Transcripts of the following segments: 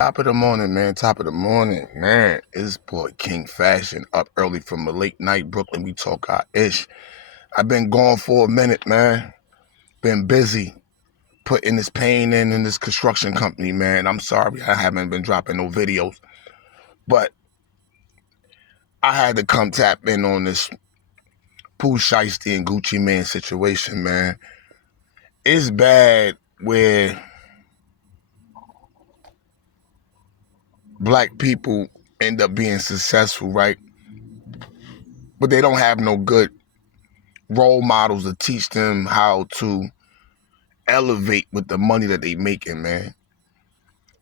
Top of the morning, man. Top of the morning, man. It's boy King Fashion up early from a late night Brooklyn. We talk our ish. I've been gone for a minute, man. Been busy putting this pain in this construction company, man. I'm sorry I haven't been dropping no videos, but I had to come tap in on this Pooh Shiesty and Gucci Man situation, man. It's bad where black people end up being successful, right? But they don't have no good role models to teach them how to elevate with the money that they making, man.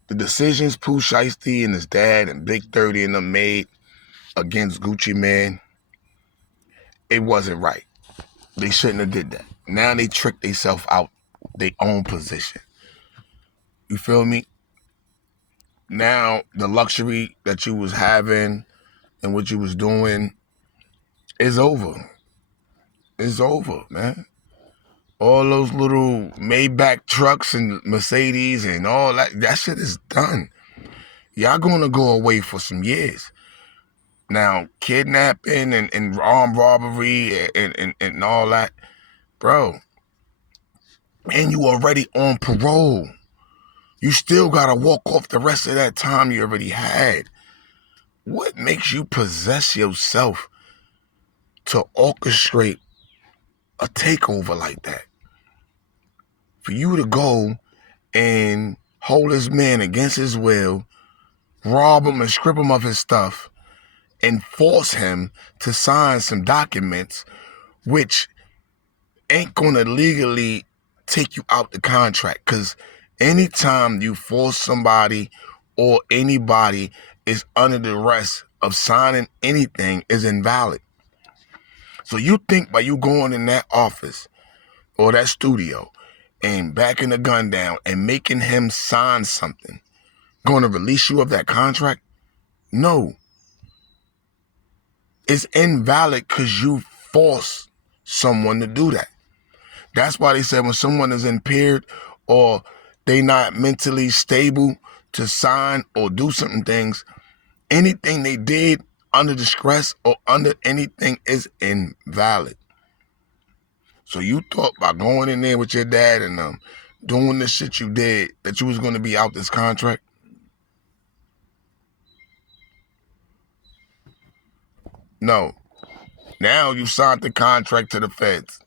The decisions Pooh Shiesty and his dad and big30 and them made against Gucci Man, it wasn't right. They shouldn't have did that. Now they tricked themselves out their own position. You feel me? Now the luxury that you was having and what you was doing is over. It's over, man. All those little Maybach trucks and Mercedes and all that shit is done. Y'all gonna go away for some years. Now, kidnapping and armed robbery and all that, bro, and you already on parole. You still gotta walk off the rest of that time you already had. What makes you possess yourself to orchestrate a takeover like that? For you to go and hold this man against his will, rob him and strip him of his stuff, and force him to sign some documents which ain't gonna legally take you out the contract. Because anytime you force somebody or anybody is under the arrest of signing anything is invalid. So you think by you going in that office or that studio and backing the gun down and making him sign something going to release you of that contract? No. It's invalid because you force someone to do that. That's why they said when someone is impaired or they not mentally stable to sign or do certain things, anything they did under the stress or under anything is invalid. So you thought by going in there with your dad and doing the shit you did that you was going to be out this contract? No. Now you signed the contract to the feds.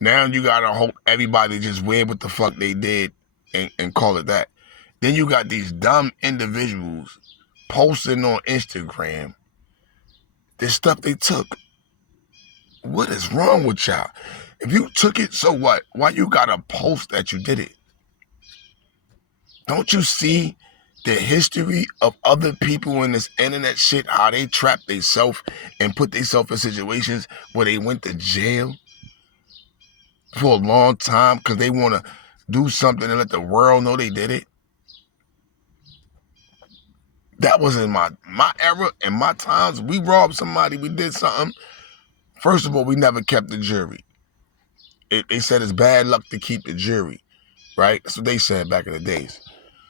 Now you gotta hope everybody just wear what the fuck they did and call it that. Then you got these dumb individuals posting on Instagram this stuff they took. What is wrong with y'all? If you took it, so what? Why you gotta post that you did it? Don't you see the history of other people in this internet shit, how they trap themselves and put themselves in situations where they went to jail for a long time because they want to do something and let the world know they did it? That was in my era, in my times. We robbed somebody, we did something. First of all, we never kept the jury. They said it's bad luck to keep the jury, right? That's what they said back in the days.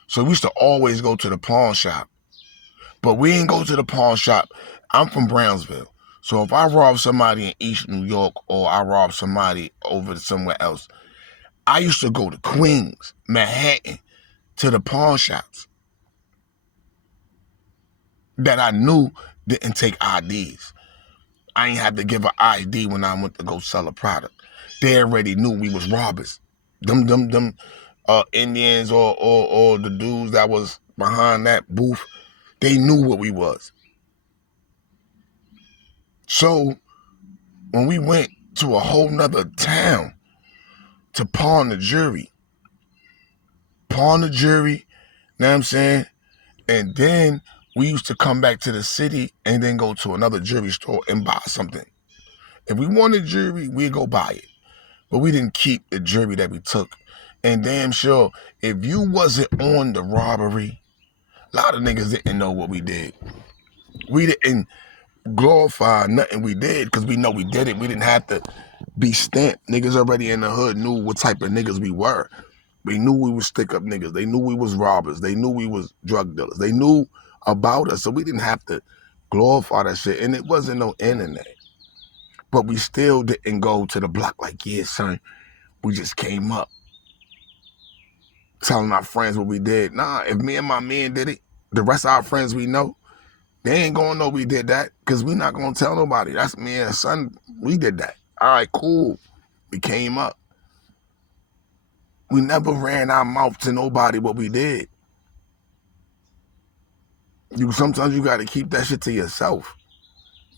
So we used to always go to the pawn shop. But we ain't go to the pawn shop. I'm from Brownsville. So if I rob somebody in East New York or I rob somebody over somewhere else, I used to go to Queens, Manhattan, to the pawn shops that I knew didn't take IDs. I ain't had to give an ID when I went to go sell a product. They already knew we was robbers. Them Indians or the dudes that was behind that booth, they knew what we was. So when we went to a whole nother town to pawn the jury, know what I'm saying? And then we used to come back to the city and then go to another jury store and buy something. If we wanted jewelry, we'd go buy it. But we didn't keep the jewelry that we took. And damn sure, if you wasn't on the robbery, a lot of niggas didn't know what we did. We didn't glorify nothing we did because we know we did it. We didn't have to be stamped. Niggas already in the hood knew what type of niggas we were. They knew we was stick-up niggas. They knew we was robbers. They knew we was drug dealers. They knew about us, so we didn't have to glorify that shit. And it wasn't no internet. But we still didn't go to the block like, yeah, son, we just came up telling our friends what we did. Nah, if me and my man did it, the rest of our friends we know, they ain't gonna know we did that because we not gonna tell nobody. That's me and son, we did that. All right, cool. We came up. We never ran our mouth to nobody what we did. Sometimes you gotta keep that shit to yourself.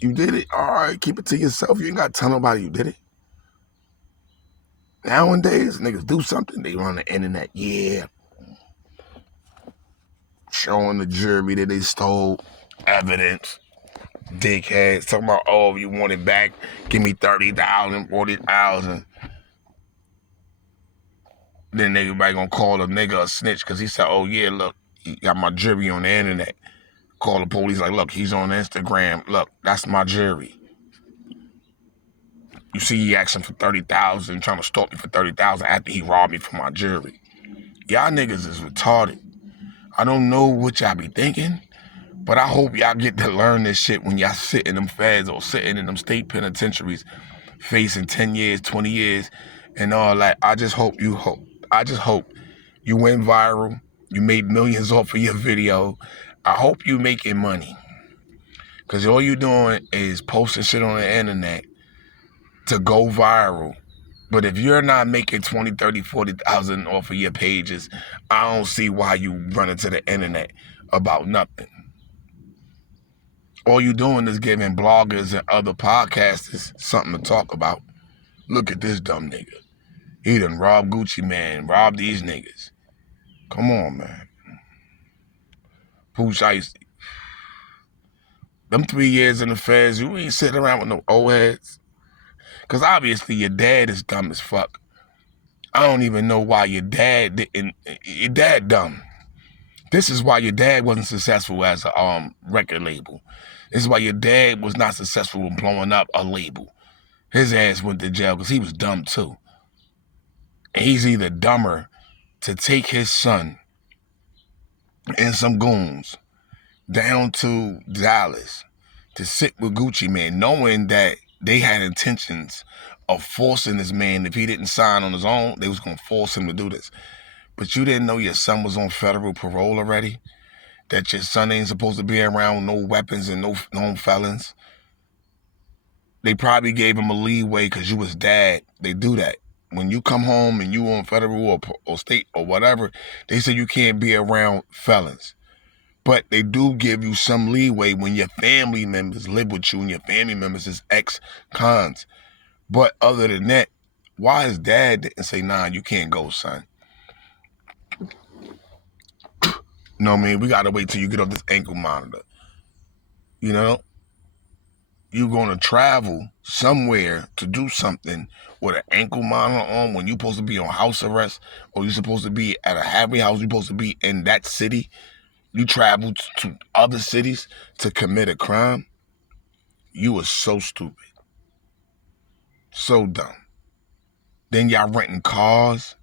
You did it, all right, keep it to yourself. You ain't gotta tell nobody you did it. Nowadays, niggas do something, they run the internet, yeah. Showing the jury that they stole evidence. Dickheads talking about, oh, if you want it back, give me 30,000, 40,000. Then everybody gonna call a nigga a snitch because he said, oh yeah, look, he got my jury on the internet. Call the police like, look, he's on Instagram. Look, that's my jury. You see, he asking for 30,000, trying to stalk me for 30,000 after he robbed me from my jury. Y'all niggas is retarded. I don't know what y'all be thinking, but I hope y'all get to learn this shit when y'all sit in them feds or sitting in them state penitentiaries facing 10 years, 20 years, and all that. I just hope you went viral. You made millions off of your video. I hope you making money. Because all you doing is posting shit on the internet to go viral. But if you're not making 20, 30, 40,000 off of your pages, I don't see why you run into the internet about nothing. All you doing is giving bloggers and other podcasters something to talk about. Look at this dumb nigga. He done robbed Gucci Mane, robbed these niggas. Come on, man. Pooh Shiesty. Them 3 years in the feds, you ain't sitting around with no old heads. Because obviously your dad is dumb as fuck. I don't even know why your dad didn't. Your dad dumb. This is why your dad wasn't successful as a record label. This is why your dad was not successful in blowing up a label. His ass went to jail because he was dumb too. And he's either dumber to take his son and some goons down to Dallas to sit with Gucci Mane, knowing that they had intentions of forcing this man. If he didn't sign on his own, they was going to force him to do this. But you didn't know your son was on federal parole already? That your son ain't supposed to be around with no weapons and no known felons? They probably gave him a leeway because you was dad. They do that. When you come home and you on federal or state or whatever, they say you can't be around felons. But they do give you some leeway when your family members live with you and your family members is ex-cons. But other than that, why his dad didn't say, nah, you can't go, son? No, man, we got to wait till you get off this ankle monitor. You know? You're going to travel somewhere to do something with an ankle monitor on when you're supposed to be on house arrest or you're supposed to be at a halfway house, you're supposed to be in that city. You travel to other cities to commit a crime. You are so stupid. So dumb. Then y'all renting cars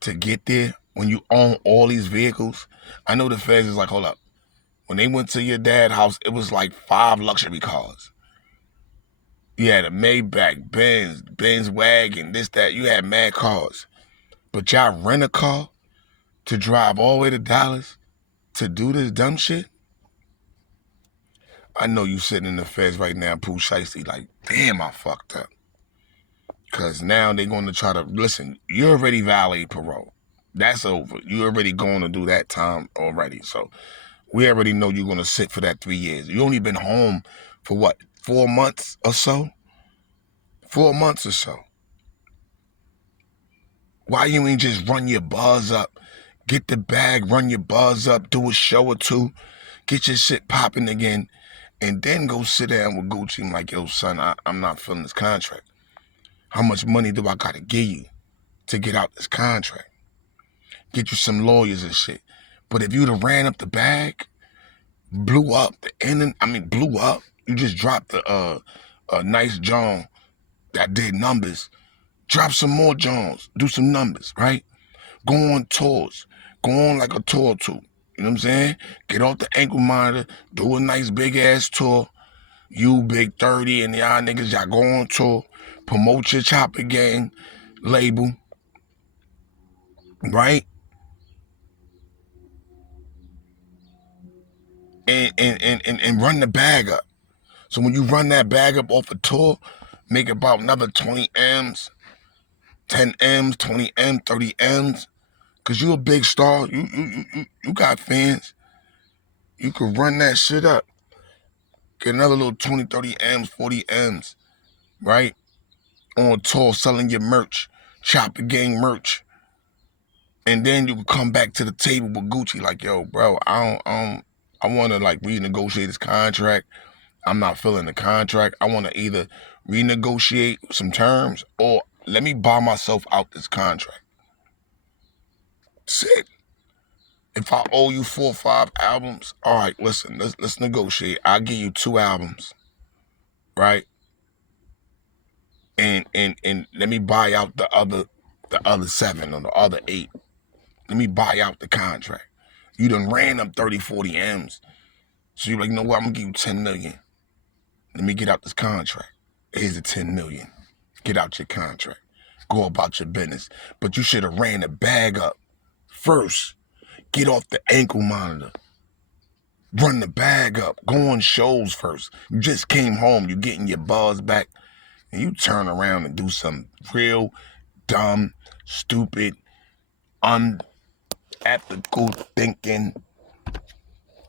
to get there when you own all these vehicles. I know the feds is like, hold up. When they went to your dad's house, it was like 5 luxury cars. You had a Maybach, Benz wagon, this, that. You had mad cars. But y'all rent a car to drive all the way to Dallas to do this dumb shit? I know you sitting in the feds right now, Pooh Shiesty, like, damn, I fucked up. Because now they're going to try to, listen, you already violated parole. That's over. You already going to do that time already. So we already know you're going to sit for that 3 years. You only been home for what, 4 months or so? 4 months or so. Why you ain't just run your buzz up? Get the bag, run your buzz up, do a show or two, get your shit popping again, and then go sit down with Gucci and like, yo, son, I'm not feeling this contract. How much money do I gotta give you to get out this contract? Get you some lawyers and shit. But if you'd have ran up the bag, blew up, blew up, you just dropped a nice John that did numbers, drop some more Johns, do some numbers, right? Go on tours. Go on like a tour too. You know what I'm saying? Get off the ankle monitor. Do a nice big ass tour. You, Big 30, and y'all niggas, y'all go on tour. Promote your Chopper Gang label. Right? And run the bag up. So when you run that bag up off a tour, make about another 20 M's, 10 M's, 20 M's, 30 M's. Cause you a big star. You got fans. You could run that shit up. Get another little 20, 30 M's, 40 M's, right? On tour selling your merch, Chopper Gang merch. And then you can come back to the table with Gucci like, yo, bro, I want to like renegotiate this contract. I'm not feeling the contract. I want to either renegotiate some terms or let me buy myself out this contract. Sick. If I owe you 4 or 5 albums, all right, listen, let's negotiate. I'll give you 2 albums, right? And let me buy out the other 7 or the other 8. Let me buy out the contract. You done ran up 30, 40 M's. So you're like, you know what, I'm gonna give you 10 million. Let me get out this contract. Here's the 10 million. Get out your contract. Go about your business. But you should have ran the bag up first. Get off the ankle monitor. Run the bag up. Go on shows first. You just came home. You getting your buzz back. And you turn around and do some real dumb, stupid, unethical thinking.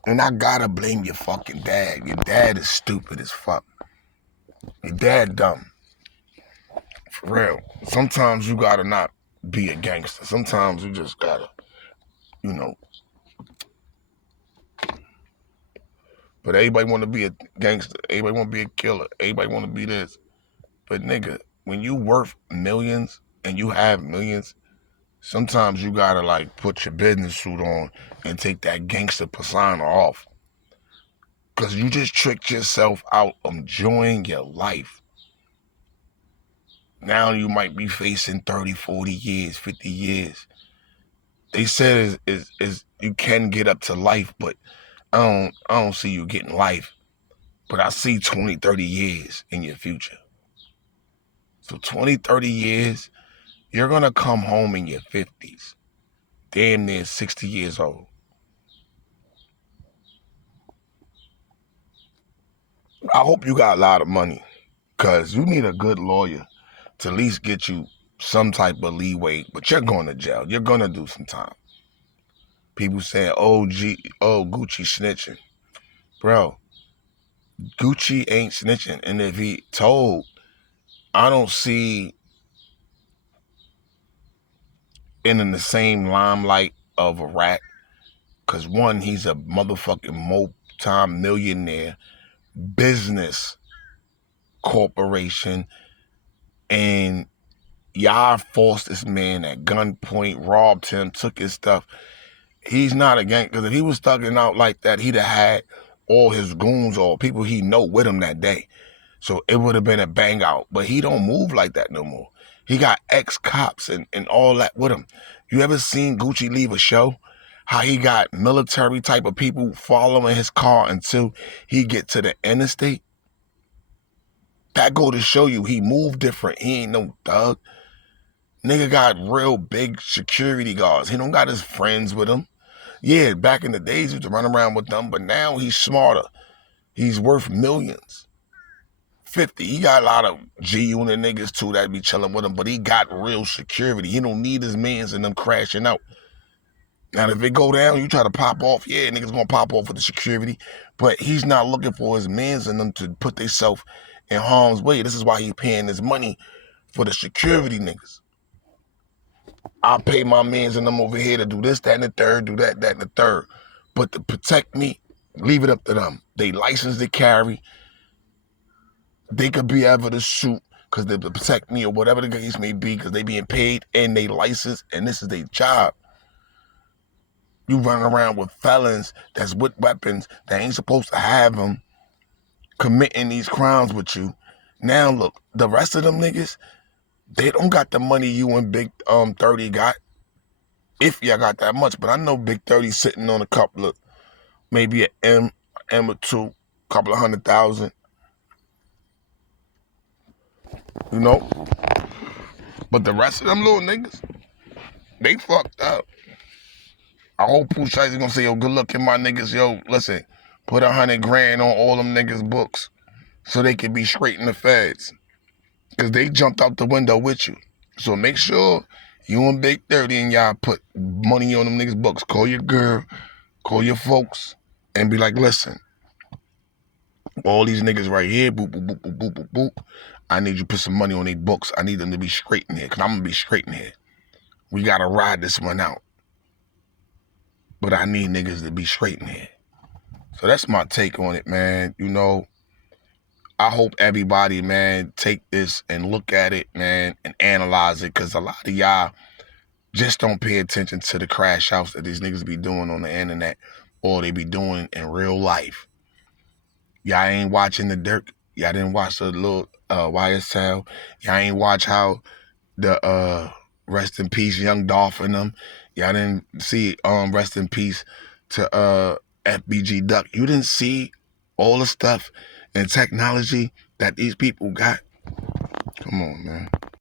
And I gotta blame your fucking dad. Your dad is stupid as fuck. Your dad dumb. For real. Sometimes you gotta not be a gangster. Sometimes you just gotta, you know. But everybody want to be a gangster. Everybody want to be a killer. Everybody want to be this. But nigga, when you worth millions and you have millions, sometimes you gotta like put your business suit on and take that gangster persona off. Cause you just tricked yourself out of enjoying your life. Now you might be facing 30, 40 years, 50 years. They said is you can get up to life, but I don't see you getting life. But I see 20, 30 years in your future. So 20, 30 years, you're gonna come home in your 50s. Damn near 60 years old. I hope you got a lot of money. Cause you need a good lawyer to at least get you some type of leeway, but you're going to jail. You're gonna do some time. People saying, Gucci snitching. Bro, Gucci ain't snitching. And if he told, I don't see in the same limelight of a rat. Cause one, he's a motherfucking multi-millionaire business corporation. And y'all forced this man at gunpoint, robbed him, took his stuff. He's not a gang, because if he was thugging out like that, he'd have had all his goons or people he know with him that day. So it would have been a bang out. But he don't move like that no more. He got ex-cops and all that with him. You ever seen Gucci leave a show? How he got military type of people following his car until he get to the interstate? That go to show you he moved different. He ain't no thug. Nigga got real big security guards. He don't got his friends with him. Yeah, back in the days, he used to run around with them, but now he's smarter. He's worth millions. 50. He got a lot of G-Unit niggas too that be chilling with him, but he got real security. He don't need his mans and them crashing out. Now, if it go down, you try to pop off, yeah, niggas gonna pop off with the security, but he's not looking for his mans and them to put themselves in harm's way. This is why he's paying his money for the security niggas. I'll pay my mans and them over here to do this, that, and the third, do that, and the third. But to protect me, leave it up to them. They license to carry. They could be able to shoot because they protect me or whatever the case may be because they being paid and they license and this is their job. You running around with felons that's with weapons that ain't supposed to have them committing these crimes with you. Now look, the rest of them niggas, they don't got the money you and Big 30 got. If y'all got that much. But I know Big 30 sitting on a couple of, maybe an M or two, couple of 100,000. You know? But the rest of them little niggas, they fucked up. I hope Pooh Shiesty gonna say, yo, good looking my niggas, yo, listen, put 100 grand on all them niggas' books so they can be straight in the feds. Cause they jumped out the window with you. So make sure you and Big 30 and y'all put money on them niggas' books. Call your girl, call your folks, and be like, listen, all these niggas right here, boop, boop, boop, boop, boop, boop, boop. I need you to put some money on their books. I need them to be straight in here, cause I'm gonna be straight in here. We gotta ride this one out. But I need niggas to be straight in here. So that's my take on it, man. You know, I hope everybody, man, take this and look at it, man, and analyze it, because a lot of y'all just don't pay attention to the crash outs that these niggas be doing on the internet or they be doing in real life. Y'all ain't watching the dirt. Y'all didn't watch the little YSL. Y'all ain't watch how the rest in peace Young Dolph and them. Y'all didn't see rest in peace to FBG Duck. You didn't see all the stuff and technology that these people got. Come on, man.